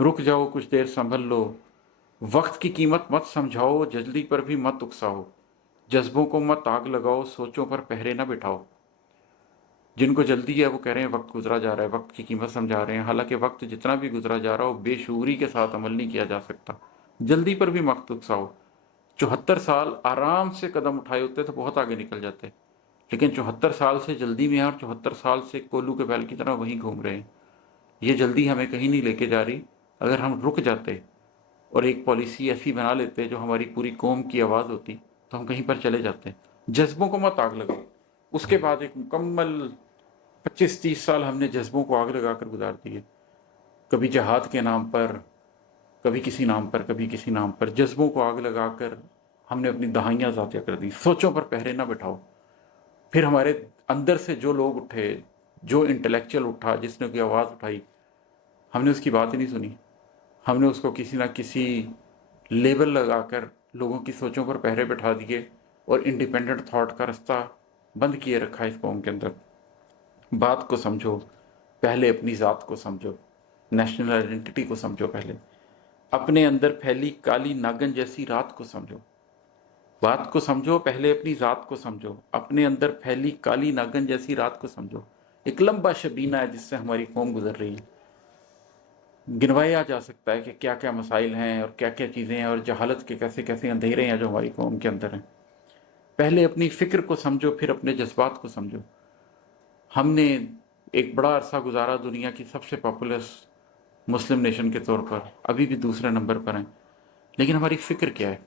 रुक जाओ कुछ देर संभल लो, वक्त की कीमत मत समझाओ, जल्दी पर भी मत उकसाओ, जज्बों को मत आग लगाओ, सोचों पर पहरे न बिठाओ। जिनको जल्दी है वो कह रहे हैं वक्त गुजरा जा रहा है, वक्त की कीमत समझा रहे हैं, हालांकि वक्त जितना भी गुजरा जा रहा हो बेशूरी के साथ अमल नहीं किया जा सकता। जल्दी पर भी मत उकसाओ। 74 साल आराम से कदम उठाए होते तो बहुत आगे निकल जाते, लेकिन 74 साल से जल्दी में है और 74 साल से कोल्लू के बैल की तरह वहीं घूम रहे हैं। ये जल्दी हमें कहीं नहीं लेके जा रही। अगर हम रुक जाते और एक पॉलिसी ऐसी बना लेते जो हमारी पूरी कौम की आवाज़ होती तो हम कहीं पर चले जाते। जज्बों को मत आग लगाओ। उसके बाद एक मुकम्मल 25-30 साल हमने जज्बों को आग लगाकर गुजार दिए, कभी जहाद के नाम पर, कभी किसी नाम पर, कभी किसी नाम पर। जज्बों को आग लगाकर हमने अपनी दहाइयाँ ज़ाया कर दी। सोचों पर पहरे ना बिठाओ। फिर हमारे अंदर से जो लोग उठे, जो इंटेलेक्चुअल उठा, जिसने की आवाज़ उठाई, हमने उसकी बात ही नहीं सुनी। हमने उसको किसी ना किसी लेबल लगाकर लोगों की सोचों पर पहरे बैठा दिए और इंडिपेंडेंट थॉट का रास्ता बंद किए रखा है इस कौम के अंदर। बात को समझो, पहले अपनी ज़ात को समझो, नेशनल आइडेंटिटी को समझो, पहले अपने अंदर फैली काली नागन जैसी रात को समझो। बात को समझो, पहले अपनी ज़ात को समझो, अपने अंदर फैली काली नागन जैसी रात को समझो। एक लंबा शबीना है जिससे हमारी कौम गुजर रही है। गिनवाया जा सकता है कि क्या क्या मसाइल हैं और क्या क्या चीज़ें हैं और जहालत के कैसे कैसे अंधेरे हैं जो हमारी कौम के अंदर हैं। पहले अपनी फ़िक्र को समझो, फिर अपने जज्बात को समझो। हमने एक बड़ा अरसा गुजारा दुनिया की सबसे पॉपुलस मुस्लिम नेशन के तौर पर, अभी भी दूसरे नंबर पर हैं, लेकिन हमारी फ़िक्र क्या है?